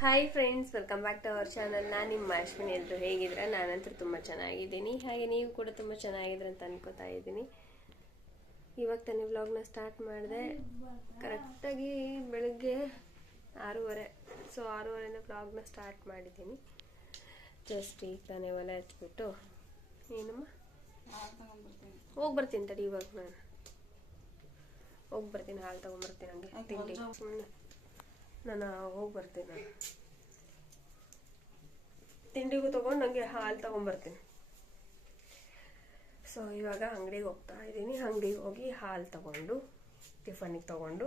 Hi friends welcome back to our channel ನಾನು ನಿಮ್ಮ ಅಶ್ವಿನಿ ಎಲ್ಲರೂ ಹೇಗಿದ್ರೆ ನಾನಂತೂ ತುಂಬ ಚೆನ್ನಾಗಿದ್ದೀನಿ. ಹಾಗೆ ನೀವು ಕೂಡ ತುಂಬ ಚೆನ್ನಾಗಿದ್ರೆ ಅಂತ ಅನ್ಕೋತಾ ಇದ್ದೀನಿ. ಇವಾಗ ತಾನೇ ವ್ಲಾಗ್ನ ಸ್ಟಾರ್ಟ್ ಮಾಡಿದೆ. ಕರೆಕ್ಟಾಗಿ ಬೆಳಗ್ಗೆ ಆರೂವರೆ ಸೊ ಆರೂವರೆಯಿಂದ ವ್ಲಾಗ್ನ ಸ್ಟಾರ್ಟ್ ಮಾಡಿದ್ದೀನಿ. ಜಸ್ಟ್ ಈಗ ತಾನೇ ಒಲೆ ಹಚ್ಬಿಟ್ಟು ಏನಮ್ಮ? ಹೋಗಿ ಬರ್ತೀನಿ ತಡಿ ಇವಾಗ ನಾನು. ಹೋಗಿ ಬರ್ತೀನಿ ಹಾಲು ತೊಗೊಂಬರ್ತೀನಿ ಹಂಗೆ ತಿಂಡಿ. ಸುಮ್ಮನೆ ನಾನು ಹೋಗಿ ಬರ್ತೀನಿ. ನಾನು ತಿಂಡಿಗೂ ತೊಗೊಂಡು ನನಗೆ ಹಾಲು ತೊಗೊಂಬರ್ತೀನಿ ಸೊ ಇವಾಗ ಅಂಗಡಿಗೆ ಹೋಗ್ತಾ ಇದ್ದೀನಿ. ಅಂಗಡಿಗೆ ಹೋಗಿ ಹಾಲು ತೊಗೊಂಡು ಟಿಫನಿಗೆ ತೊಗೊಂಡು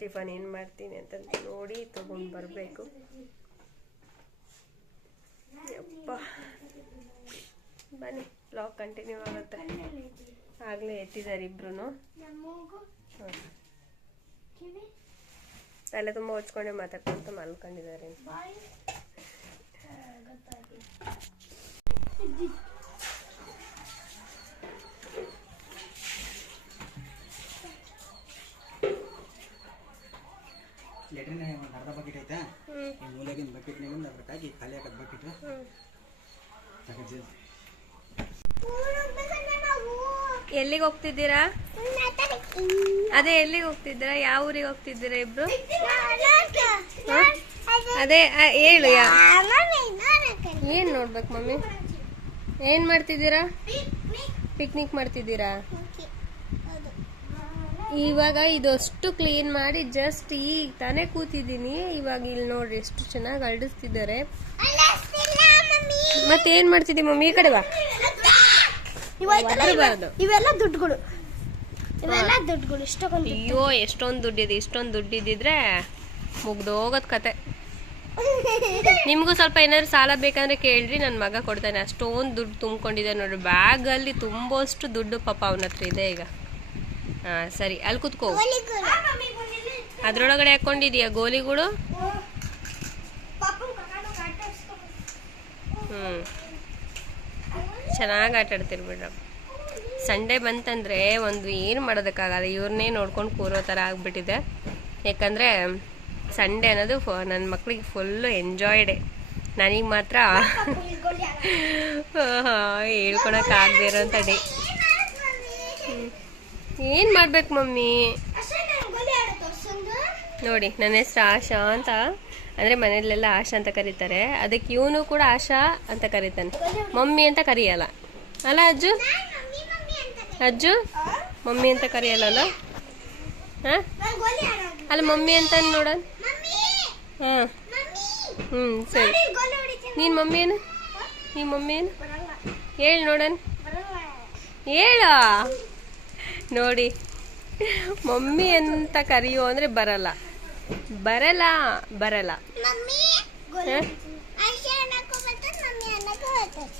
ಟಿಫನ್ ಏನು ಮಾಡ್ತೀನಿ ಅಂತ ನೋಡಿ ತೊಗೊಂಡು ಬರಬೇಕು. ಯಪ್ಪ. ಬನ್ನಿ ಬ್ಲಾಗ್ ಕಂಟಿನ್ಯೂ ಆಗುತ್ತೆ. ಆಗಲೇ ಎತ್ತಿದ್ದಾರೆ ಇಬ್ರು ತಲೆ ತುಂಬ ಹೊಚ್ಕೊಂಡೆ ಮಾತಾಡ್ಕೊಂತ ಮಲ್ಕೊಂಡಿದ್ದಾರೆ ಲೆಟ್ರಿನ ಒಂದು ಅರ್ಧ ಬಕೆಟ್ ಐತಾ? ಈ ಮೂಲೆಗಿನ ಬಕೆಟ್ನಾಗ ಒಂದು ಅದ್ರಕ್ಕೆ ಹಾಕಿ ಖಾಲಿ ಹಾಕೋದು ಬಕೆಟ್ ಎಲ್ಲಿಗೆ ಹೋಗ್ತಿದ್ದೀರಾ? ಅದೇ ಎಲ್ಲಿಗೆ ಹೋಗ್ತಿದ್ದೀರಾ? ಯಾವ ಊರಿಗೆ ಹೋಗ್ತಿದ್ದೀರಾ ಇಬ್ರು? ಅದೇ ಹೇಳು ಏನ್ ನೋಡ್ಬೇಕು ಮಮ್ಮಿ? ಏನ್ ಮಾಡ್ತಿದ್ದೀರಾ? ಪಿಕ್ನಿಕ್ ಮಾಡ್ತಿದ್ದೀರಾ? ಇವಾಗ ಇದಷ್ಟು ಕ್ಲೀನ್ ಮಾಡಿ ಜಸ್ಟ್ ಈಗ ತಾನೇ ಕೂತಿದ್ದೀನಿ. ಇವಾಗ ಇಲ್ಲಿ ನೋಡ್ರಿ ಎಷ್ಟು ಚೆನ್ನಾಗಿ ಅಲ್ಡಿಸ್ತಿದ್ದಾರೆ. ಮತ್ತೆ ಏನ್ ಮಾಡ್ತಿದ್ದಿ ಮಮ್ಮಿ? ಈ ಕಡೆ ಬಾ. ಇವೆಲ್ಲ ದುಡ್ಡುಗಳು. ಇವೆಲ್ಲ ದುಡ್ಡುಗಳು. ಇಷ್ಟೊಂದು ಅಯ್ಯೋ ಎಷ್ಟೊಂದು ದುಡ್ಡಿದೆ. ಇಷ್ಟೊಂದು ದುಡ್ಡಿದ್ದಿದ್ರೆ ಮುಗ್ದೋಗದ್ ಕತೆ. ನಿಮಗೂ ಸ್ವಲ್ಪ ಏನಾದ್ರು ಸಾಲ ಬೇಕಂದ್ರೆ ಕೇಳ್ರಿ ನನ್ನ ಮಗ ಕೊಡ್ತಾನೆ. ಅಷ್ಟೊಂದು ದುಡ್ಡು ತುಂಬಿಕೊಂಡಿದೆ ನೋಡ್ರಿ. ಬ್ಯಾಗಲ್ಲಿ ತುಂಬೋಷ್ಟು ದುಡ್ಡು ಪಾಪ ಅವನ ಹತ್ರ ಇದೆ ಈಗ. ಹಾಂ, ಸರಿ. ಅಲ್ಲಿ ಕುತ್ಕೋ. ಅದ್ರೊಳಗಡೆ ಹಾಕೊಂಡಿದ್ಯಾ ಗೋಲಿಗಳು? ಹ್ಞೂ ಚೆನ್ನಾಗಿ ಆಟ ಆಡ್ತೀರಿ ಸಂಡೇ ಬಂತಂದ್ರೆ ಒಂದು ಏನು ಮಾಡೋದಕ್ಕಾಗಲ್ಲ. ಇವ್ರನ್ನೇ ನೋಡ್ಕೊಂಡು ಕೂರೋ ಥರ ಆಗಿಬಿಟ್ಟಿದೆ. ಯಾಕಂದರೆ ಸಂಡೇ ಅನ್ನೋದು ನನ್ನ ಮಕ್ಳಿಗೆ ಫುಲ್ಲು ಎಂಜಾಯ್ಡೆ ನನಗೆ ಮಾತ್ರ ಹೇಳ್ಕೊಳಕ್ಕಾಗದೇ ಇರೋಂಥ ಡೇ ಏನು ಮಾಡ್ಬೇಕು ಮಮ್ಮಿ? ನೋಡಿ, ನನ್ನ ಹೆಸರು ಆಶಾ ಅಂತ. ಅಂದರೆ ಮನೆಯಲ್ಲೆಲ್ಲ ಆಶಾ ಅಂತ ಕರೀತಾರೆ. ಅದಕ್ಕೆ ಇವನು ಕೂಡ ಆಶಾ ಅಂತ ಕರೀತಾನೆ. ಮಮ್ಮಿ ಅಂತ ಕರೆಯಲ್ಲ. ಅಲ್ಲ, ಅಜ್ಜು? ಅಜ್ಜು? ಮಮ್ಮಿ ಅಂತ ಕರೆಯಲ್ಲ ಹಾಂ? ಅಲ್ಲ, ಮಮ್ಮಿ ಅಂತ ನೋಡೋಣ. ಹಾಂ. ಹ್ಞೂ ಸರಿ. ನೀನು ಮಮ್ಮಿ ಏನು? ನೀ ಮಮ್ಮಿ ಏನು? ಹೇಳಿ ನೋಡೋಣ. ಹೇಳ. ನೋಡಿ ಮಮ್ಮಿ ಅಂತ ಕರೆಯೋ ಅಂದರೆ ಬರಲ್ಲ. ಬರಲ್ಲ ಬರಲ್ಲ?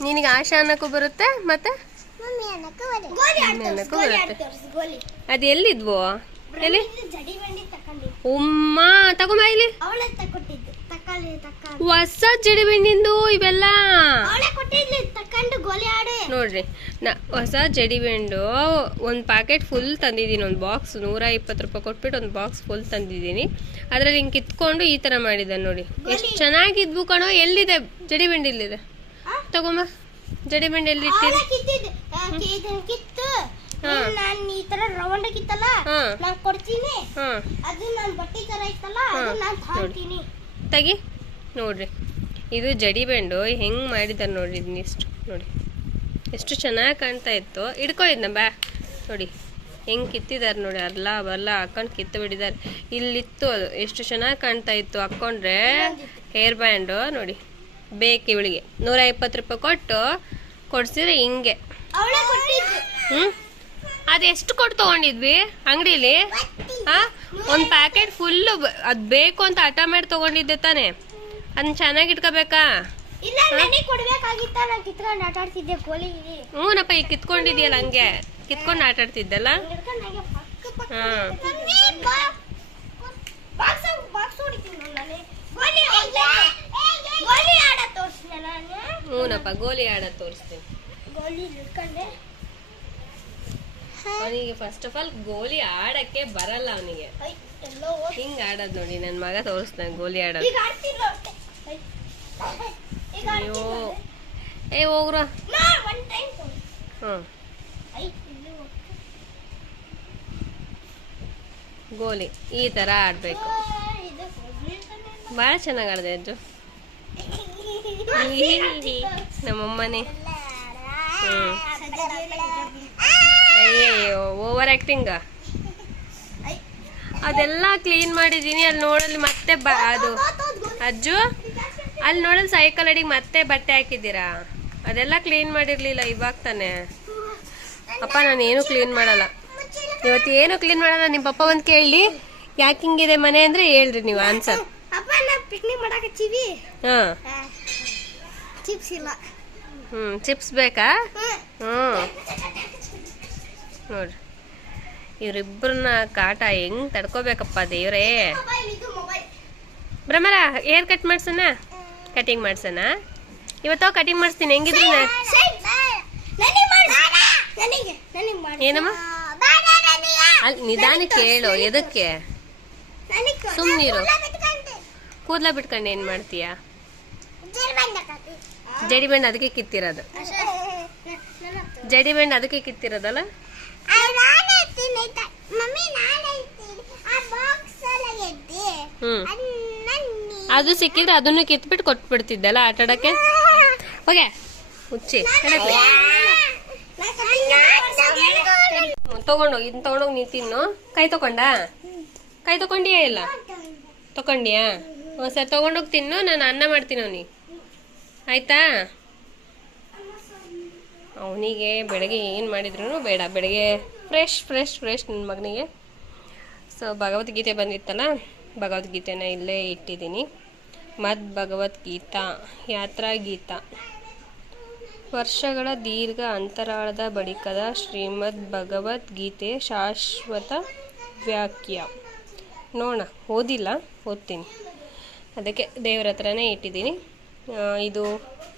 ನಿನಗೆ ಆಶಾ ಅನ್ನಕ್ಕೂ ಬರುತ್ತೆ ಮತ್ತೆ? ಅನ್ನಕ್ಕೂ ಬರುತ್ತೆ. ಅದು ಎಲ್ಲಿದ್ವು? ಎಲ್ಲಿ? ಉಮ್ಮ ತಗೊಂಬ ಇಲ್ಲಿ. ಹೊಸ ಜಡಿಬೆಣ್ಣಿಂದು ಇವೆಲ್ಲ. ನೋಡ್ರಿ ನಾ ಹೊಸ ಜಡಿಬೆಂಡು ಒಂದು ಪ್ಯಾಕೆಟ್ ಫುಲ್ ತಂದಿದ್ದೀನಿ. ಒಂದು ಬಾಕ್ಸ್ ನೂರ ಇಪ್ಪತ್ತು ರೂಪಾಯಿ ಕೊಟ್ಬಿಟ್ಟು ಒಂದು ಬಾಕ್ಸ್ ಫುಲ್ ತಂದಿದ್ದೀನಿ. ಅದ್ರಲ್ಲಿ ಹಿಂಗೆ ಕಿತ್ಕೊಂಡು ಈ ಥರ ಮಾಡಿದ್ದಾನೆ ನೋಡಿ. ಎಷ್ಟು ಚೆನ್ನಾಗಿದ್ವು ಕಣೋ ಎಲ್ಲಿದೆ ಜಡಿಬೆಂಡು ಇಲ್ಲಿದೆ? ತಗೊಂಬ. ಜಡಿಬೆಂಡು ಎಲ್ಲಿ ನಾನು ಈ ತರ ರೌಂಡ್ ಕಿತ್ತಲ್ಲ ಹಾ ನಾನು ಕೊಡ್ತೀನಿ. ಹಾಂ ಅದು ನಾನು ಬಟ್ಟೆ ತರ ಐತಲ್ಲ ಅದು ನಾನು ತಗೊಂತೀನಿ ತೆಗಿ. ನೋಡ್ರಿ. ಇದು ಜಡಿಬೆಂಡು ಹೆಂಗೆ ಮಾಡಿದ್ದಾರೆ ನೋಡ್ರಿ ಇದನ್ನಿಷ್ಟು ನೋಡಿ. ಎಷ್ಟು ಚೆನ್ನಾಗಿ ಕಾಣ್ತಾ ಇತ್ತು. ಹಿಡ್ಕೋ ಇದನ್ನ ಬಾ. ನೋಡಿ. ಹೆಂಗೆ ಕಿತ್ತಿದ್ದಾರೆ ನೋಡಿ ಅಲ್ಲ ಬಲ್ಲ ಹಾಕೊಂಡು ಕಿತ್ತು ಬಿಟ್ಟಿದ್ದಾರೆ ಇಲ್ಲಿತ್ತು ಅದು. ಎಷ್ಟು ಚೆನ್ನಾಗಿ ಕಾಣ್ತಾ ಇತ್ತು ಹಾಕೊಂಡ್ರೆ. ಹೇರ್ ಬ್ಯಾಂಡು ನೋಡಿ. ಬೇಕು ಇವಳಿಗೆ. ನೂರ ಇಪ್ಪತ್ತು ರೂಪಾಯಿ ಕೊಟ್ಟು ಕೊಡ್ಸಿದ್ರೆ ಹಿಂಗೆ. ಹ್ಞೂ ಅದು ಎಷ್ಟು ಕೊಟ್ಟು ತಗೊಂಡಿದ್ವಿ? ಅಂಗಡಿಲಿ? ಹಾಂ? ಒಂದು ಪ್ಯಾಕೆಟ್ ಫುಲ್ಲು ಅದು ಬೇಕು ಅಂತ ಹಠ ಮಾಡಿ ತಗೊಂಡಿದ್ದೆ ತಾನೆ. ಅದನ್ನ ಚೆನ್ನಾಗಿ ಇಟ್ಕೋಬೇಕಾ? ಹ್ಞೂನಪ್ಪ ಈಗ ಕಿತ್ಕೊಂಡಿದ್ಯಲ್ಲ ಹಂಗೆ. ಕಿತ್ಕೊಂಡು ಆಟ ಆಡ್ತಿದ್ದಲ್ಲ ಗೋಲಿ ಆಡ ಹ್ಞೂನಪ್ಪ ಗೋಲಿ ಆಡೋದು ತೋರಿಸ್ತೀನಿ ಅವನಿಗೆ ಫಸ್ಟ್ ಆಫ್ ಆಲ್ ಗೋಲಿ ಆಡಕ್ಕೆ ಬರಲ್ಲ ಅವನಿಗೆ. ಹೋಗ್- ಆಡೋದ್ ನೋಡಿ ನನ್ನ ಮಗ ತೋರಿಸ್ತಾನೆ ಗೋಲಿ ಆಡೋದು. ಅಯ್ಯೋ. ಏ ಹೋಗ್ರ. ಇಲ್ಲಿ ಗೋಲಿ ಈ ತರ ಆಡಬೇಕು. ಬಹಳ ಚೆನ್ನಾಗಿ ಆಡಿದೆ ಅಜ್ಜು. ನಮ್ಮಮ್ಮನೇ. ಹ್ಮ್. ಓವರ್ ಆಕ್ಟಿಂಗ್ ಅದೆಲ್ಲ ಕ್ಲೀನ್ ಮಾಡಿದೀನಿ ಅಲ್ಲಿ ನೋಡಲ್ಲಿ ಮತ್ತೆ ಬ ಅದು ಅಜ್ಜು ಅಲ್ಲಿ ನೋಡಲ್ಲಿ ಸೈಕಲ್ ಅಡಿಗೆ ಮತ್ತೆ ಬಟ್ಟೆ ಹಾಕಿದ್ದೀರಾ? ಅದೆಲ್ಲ ಕ್ಲೀನ್ ಮಾಡಿರ್ಲಿಲ್ಲ ಇವಾಗ ತಾನೆ. ಅಪ್ಪ ನಾನು ಏನು ಕ್ಲೀನ್ ಮಾಡಲ್ಲ. ಇವತ್ತು ಏನು ಕ್ಲೀನ್ ಮಾಡಲ್ಲ ನಿಮ್ಮ ಪಪ್ಪ ಒಂದು ಕೇಳಿ ಯಾಕೆ ಹಿಂಗಿದೆ ಮನೆ ಅಂದ್ರೆ ಹೇಳ್ರಿ ನೀವು ಆನ್ಸರ್ ಚಿಪ್ಸ್ ಇಲ್ಲ. ಹ್ಞೂ ಚಿಪ್ಸ್ ಬೇಕಾ? ಹ್ಞೂ ನೋಡ್ರಿ. ಇವರಿಬ್ಬರನ್ನ ಕಾಟ ಹೆಂಗ್ ತಡ್ಕೋಬೇಕಪ್ಪ ದೇವ್ರೇ. ಬ್ರಹ್ಮರ ಏರ್ ಕಟ್ ಮಾಡ್ಸೋಣ? ಕಟಿಂಗ್ ಮಾಡ್ಸೋಣ? ಇವತ್ತು ಕಟಿಂಗ್ ಮಾಡಿಸ್ತೀನಿ, ಹೆಂಗಿದ್ರು ಏನಮ್ಮ? ಅಲ್ಲಿ ನಿಧಾನ ಕೇಳು, ಎದಕ್ಕೆ? ಸುಮ್ನಿರು. ಕೂದಲ ಬಿಟ್ಕೊಂಡು ಏನು ಮಾಡ್ತೀಯಾ? ಜಡಿ ಬೆಂಡ್ ಅದಕ್ಕೆ ಕಿತ್ತಿರೋದು. ಜಡಿ ಬೆಂಡ್ ಅದಕ್ಕೆ ಕಿತ್ತಿರೋದಲ್ಲ ಮಮ್ಮಿ ನಾಳೆ ಇರ್ತೀನಿ ಆ ಬಾಕ್ಸ್ ಎಲ್ಲ ಎದ್ದೆ ಹ್ಮ್. ಅದ್ ಸಿಕ್ಕಿದ್ರೆ ಅದನ್ನು ಕಿತ್ಬಿಟ್ಟು ಕೊಟ್ಬಿಡ್ತಿದ್ದಲ್ಲ ಆಟ ಆಡಕ್ಕೆ ಓಕೆ ಹುಚ್ಚಿ ತಗೊಂಡೋಗಿ ಇದನ್ನ ತಗೊಂಡೋಗಿ ನೀ ತಿನ್ನು. ಕೈ ತಕೊಂಡ ಕೈ ತಕೊಂಡಿಯಾ ಇಲ್ಲ? ತಗೊಂಡಿಯಾ? ಸರಿ ತಗೊಂಡೋಗಿ ತಿನ್ನು ನಾನು ಅನ್ನ ಮಾಡ್ತೀನಿ ಅವನಿಗೆ. ಆಯ್ತಾ? ಅವನಿಗೆ ಬೆಳಗ್ಗೆ ಏನು ಮಾಡಿದ್ರು ಬೇಡ ಬೆಳಗ್ಗೆ ಫ್ರೆಶ್ ಫ್ರೆಶ್ ಫ್ರೆಶ್ ನನ್ನ ಮಗನಿಗೆ. ಸೊ ಭಗವದ್ಗೀತೆ ಬಂದಿತ್ತಲ್ಲ? ಭಗವದ್ಗೀತೆನ ಇಲ್ಲೇ ಇಟ್ಟಿದ್ದೀನಿ. ಮದ್ ಭಗವದ್ಗೀತಾ, ಯಾತ್ರಾಗೀತ. ವರ್ಷಗಳ ದೀರ್ಘ ಅಂತರಾಳದ ಬಳಿಕದ ಶ್ರೀಮದ್ ಭಗವದ್ಗೀತೆ ಶಾಶ್ವತ ವ್ಯಾಖ್ಯ. ನೋಡೋಣ, ಓದಿಲ್ಲ, ಓದ್ತೀನಿ. ಅದಕ್ಕೆ ದೇವ್ರ ಹತ್ರನೇ ಇಟ್ಟಿದ್ದೀನಿ. ಇದು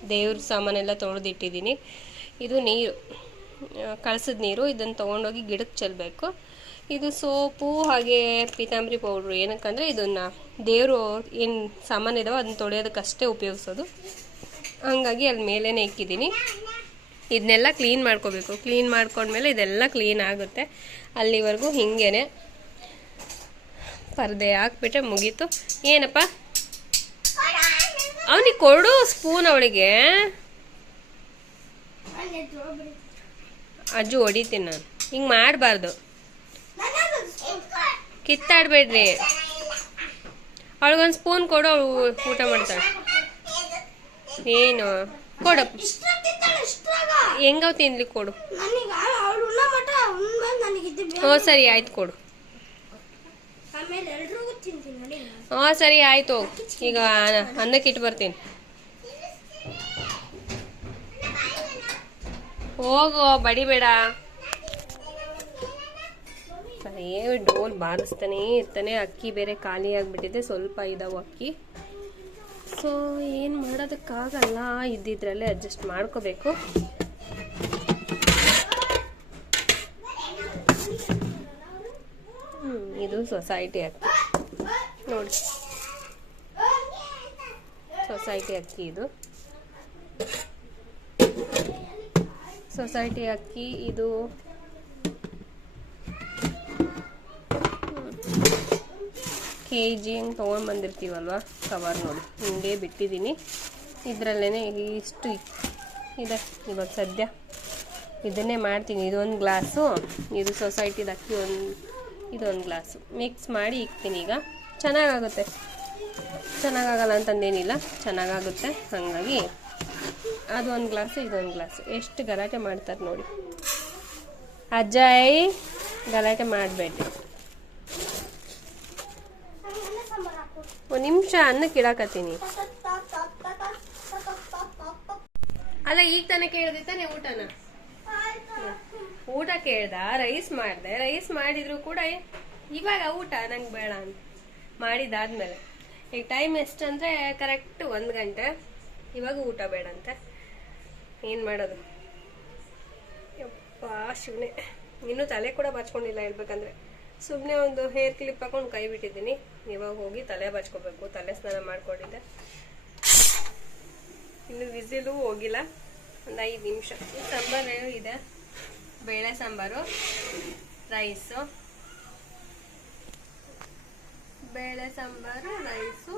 ದೇವ್ರ ಸಾಮಾನೆಲ್ಲ ತೊಳೆದಿಟ್ಟಿದ್ದೀನಿ. ಇದು ನೀರು ಕಳ್ಸಿದ ನೀರು, ಇದನ್ನು ತೊಗೊಂಡೋಗಿ ಗಿಡಕ್ಕೆ ಚೆಲ್ಲಬೇಕು ಇದು ಸೋಪು ಹಾಗೆ ಪೀತಾಂಬರಿ ಪೌಡ್ರು. ಏನಕ್ಕಂದರೆ ಇದನ್ನು ದೇವರು ಏನು ಸಾಮಾನು ಇದಾವೆ ಅದನ್ನ ತೊಳೆಯೋದಕ್ಕಷ್ಟೇ ಉಪಯೋಗಿಸೋದು. ಹಂಗಾಗಿ ಅಲ್ಲಿ ಮೇಲೇ ಇಕ್ಕಿದ್ದೀನಿ. ಇದನ್ನೆಲ್ಲ ಕ್ಲೀನ್ ಮಾಡ್ಕೋಬೇಕು. ಕ್ಲೀನ್ ಮಾಡ್ಕೊಂಡ್ಮೇಲೆ ಇದೆಲ್ಲ ಕ್ಲೀನ್ ಆಗುತ್ತೆ. ಅಲ್ಲಿವರೆಗೂ ಹಿಂಗೇನೆ ಪರದೆ ಹಾಕ್ಬಿಟ್ಟೆ ಮುಗೀತು. ಏನಪ್ಪ? ಅವನಿಗೆ ಕೊಡು ಸ್ಪೂನ್ ಅವಳಿಗೆ. ಅಜ್ಜು ಹೊಡಿತೀನಿ ನಾನು. ಹಿಂಗೆ ಮಾಡಬಾರ್ದು. ಕಿತ್ತಾಡ್ಬೇಡ್ರಿ. ಅವಳಿಗೊಂದು ಸ್ಪೂನ್ ಕೊಡು, ಅವಳು ಊಟ ಮಾಡ್ತಾಳೆ. ಏನು? ಕೊಡು. ಹೆಂಗವ್ ತಿನ್ಲಿ ಕೊಡು. ಹ್ಞೂ ಸರಿ, ಆಯ್ತು ಕೊಡು. ಹಾ, ಸರಿ, ಆಯ್ತು. ಈಗ ಅನ್ನಕ್ಕೆ ಇಟ್ಟು ಬರ್ತೀನಿ. ಹೋಗೋ, ಬಡಿಬೇಡ. ಸರಿ ಡೋಲ್ ಬಾರಿಸ್ತಾನೆ ಇರ್ತಾನೆ, ಅಕ್ಕಿ ಬೇರೆ ಖಾಲಿ ಆಗಿಬಿಟ್ಟಿದೆ, ಸ್ವಲ್ಪ ಇದಾವೆ ಅಕ್ಕಿ. ಸೊ ಏನು ಮಾಡೋದಕ್ಕಾಗಲ್ಲ, ಇದ್ದಿದ್ರಲ್ಲೇ ಅಡ್ಜಸ್ಟ್ ಮಾಡ್ಕೋಬೇಕು. ಇದು ಸೊಸೈಟಿ ಅಕ್ಕಿ. ನೋಡಿ. ಸೊಸೈಟಿ ಅಕ್ಕಿ ಇದು. ಸೊಸೈಟಿ ಅಕ್ಕಿ, ಇದು ಕೆ ಜಿ ಹಂಗೆ ತೊಗೊಂಡು ಬಂದಿರ್ತೀವಲ್ವ? ಕವರ್ ನೋಡಿ. ಹಿಂಗೆ ಬಿಟ್ಟಿದ್ದೀನಿ ಇದರಲ್ಲೇ ಇಷ್ಟು ಇದೆ. ಇವಾಗ ಸದ್ಯ ಇದನ್ನೇ ಮಾಡ್ತೀನಿ. ಇದೊಂದು ಗ್ಲಾಸು. ಇದು ಸೊಸೈಟಿದ ಅಕ್ಕಿ ಒಂದು ಇದೊಂದು ಗ್ಲಾಸು. ಮಿಕ್ಸ್ ಮಾಡಿ ಇಕ್ತೀನಿ ಈಗ. ಚೆನ್ನಾಗಾಗುತ್ತೆ. ಚೆನ್ನಾಗಾಗಲ್ಲ ಅಂತಂದೇನಿಲ್ಲ. ಚೆನ್ನಾಗಾಗುತ್ತೆ. ಹಾಗಾಗಿ ಅದೊಂದು ಗ್ಲಾಸು, ಇದೊಂದು ಗ್ಲಾಸು. ಎಷ್ಟು ಗಲಾಟೆ ಮಾಡ್ತಾರೆ ನೋಡಿ. ಅಜ್ಜಾಯಿ ಗಲಾಟೆ ಮಾಡಬೇಡಿ. ಒಂದು ನಿಮಿಷ ಅನ್ನಕ್ಕೆ ಇಡಾಕತ್ತೀನಿ. ಅಲ್ಲ, ಈಗ ತಾನೇ ಕೇಳಿದೆ ತಾನೆ ಊಟನ? ಊಟ ಕೇಳ್ದ, ರೈಸ್ ಮಾಡಿದೆ. ರೈಸ್ ಮಾಡಿದ್ರು ಕೂಡ ಇವಾಗ ಊಟ? ನಂಗೆ ಬೇಡ ಅಂತ. ಮಾಡಿದಾದ್ಮೇಲೆ ಈಗ ಟೈಮ್ ಎಷ್ಟಂದ್ರೆ ಕರೆಕ್ಟ್ ಒಂದು ಗಂಟೆ. ಇವಾಗ ಊಟ ಬೇಡ ಅಂತ. ಏನು ಮಾಡೋದು? ಯಪ್ಪ, ಶಿವನೇ. ಇನ್ನೂ ತಲೆ ಕೂಡ ಬಾಚ್ಕೊಂಡಿಲ್ಲ ಹೇಳ್ಬೇಕಂದ್ರೆ. ಸುಮ್ಮನೆ ಒಂದು ಹೇರ್ ಕ್ಲಿಪ್ ಹಾಕೊಂಡು ಕೈ ಬಿಟ್ಟಿದ್ದೀನಿ. ಇವಾಗ ಹೋಗಿ ತಲೆ ಬಾಚ್ಕೋಬೇಕು. ತಲೆ ಸ್ನಾನ ಮಾಡ್ಕೊಂಡಿದ್ದೆ. ಇನ್ನು ವಿಸಿಲು ಹೋಗಿಲ್ಲ. ಒಂದು ಐದು ನಿಮಿಷ. ಸಾಂಬಾರು ಇದೆ. ಬೇಳೆ ಸಾಂಬಾರು ರೈಸು ಬೇಳೆ ಸಾಂಬಾರು ರೈಸು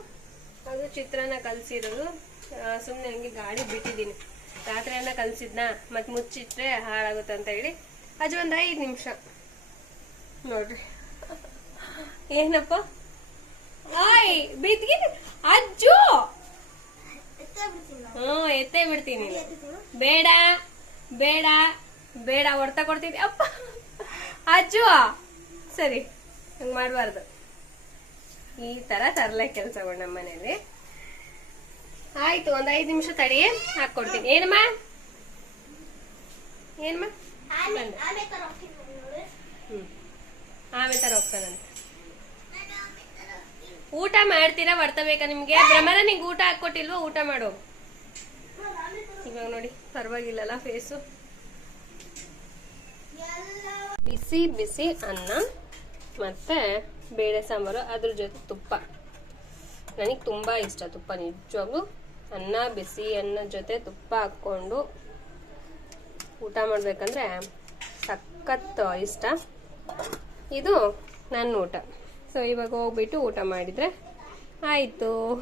ಅದು ಚಿತ್ರಾನ್ನ ಕಲಸಿರೋದು. ಸುಮ್ಮನೆ ಹಂಗೆ ಗಾಡಿ ಬಿಟ್ಟಿದ್ದೀನಿ. ರಾತ್ರಿ ಅನ್ನ ಕಲಸಿದ್ನ? ಮತ್ತೆ ಮುಚ್ಚಿಟ್ರೆ ಹಾಳಾಗುತ್ತೆ ಅಂತ ಹೇಳಿ. ಅದು ಒಂದು ಐದು ನಿಮಿಷ. ನೋಡ್ರಿ. ಏನಪ್ಪ? ಆಯ್ ಬಿದ್ಗಿದ್ ಅಜ್ಜು! ಹ್ಞೂ ಎತ್ತೇ ಬಿಡ್ತೀನಿ. ಬೇಡ ಬೇಡ ಬೇಡ ಹೊಡ್ತಾ ಕೊಡ್ತೀನಿ. ಅಪ್ಪ ಅಜ್ಜು! ಸರಿ ಹಂಗೆ ಮಾಡಬಾರ್ದು. ಈ ತರ ತರಲೆ ಕೆಲಸಗಳು ನಮ್ಮ ಮನೇಲಿ ಆಯ್ತು ಒಂದ್ ಐದ್ ನಿಮಿಷ ತಡಿ ಹಾಕೊಡ್ತೀನಿ. ಏನಮ್ಮ? ಏನಮ್ಮ? ಹ್ಮ್. ಆಮೇಲೆ ತರ ಹೋಗ್ತಾನಂತೆ ಊಟ ಮಾಡ್ತೀರಾ ಬರ್ತಾ ನಿಮ್ಗೆ? ಭ್ರಮರ ನಿಂಗೆ ಊಟ ಹಾಕೊಟ್ಟಿಲ್ವಾ ಊಟ ಮಾಡೋ. ಇವಾಗ ನೋಡಿ, ಪರವಾಗಿಲ್ಲಲ್ಲ ಫೇಸು ಬಿಸಿ ಬಿಸಿ ಅನ್ನ ಮತ್ತೆ ಬೇಳೆ ಸಾಂಬಾರು, ಅದ್ರ ಜೊತೆ ತುಪ್ಪ. ನನಗೆ ತುಂಬ ಇಷ್ಟ ತುಪ್ಪ, ನಿಜವಾಗ್ಲೂ. ಅನ್ನ, ಬಿಸಿ ಅನ್ನ ಜೊತೆ ತುಪ್ಪ ಹಾಕ್ಕೊಂಡು ಊಟ ಮಾಡಬೇಕಂದ್ರೆ ಸಖತ್ ಇಷ್ಟ. ಇದು ನನ್ನ ಊಟ. ಸೊ ಇವಾಗ ಹೋಗ್ಬಿಟ್ಟು ಊಟ ಮಾಡಿದರೆ ಆಯಿತು.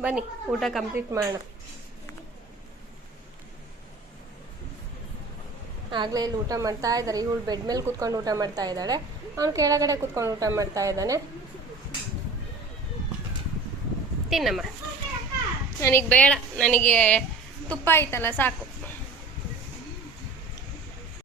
ಬನ್ನಿ, ಊಟ ಕಂಪ್ಲೀಟ್ ಮಾಡೋಣ. ಆಗಲೇ ಇಲ್ಲಿ ಊಟ ಮಾಡ್ತಾ ಇದ್ದಾರೆ. ಇವಳು ಬೆಡ್ ಮೇಲೆ ಕೂತ್ಕೊಂಡು ಊಟ ಮಾಡ್ತಾ ಇದ್ದಾಳೆ. ಅವನು ಕೆಳಗಡೆ ಕೂತ್ಕೊಂಡು ಊಟ ಮಾಡ್ತಾ ಇದ್ದಾನೆ. ತಿನ್ನಮ್ಮ. ನನಗೆ ಬೇಡ. ನನಗೆ ತುಪ್ಪ ಐತಲ್ಲ, ಸಾಕು.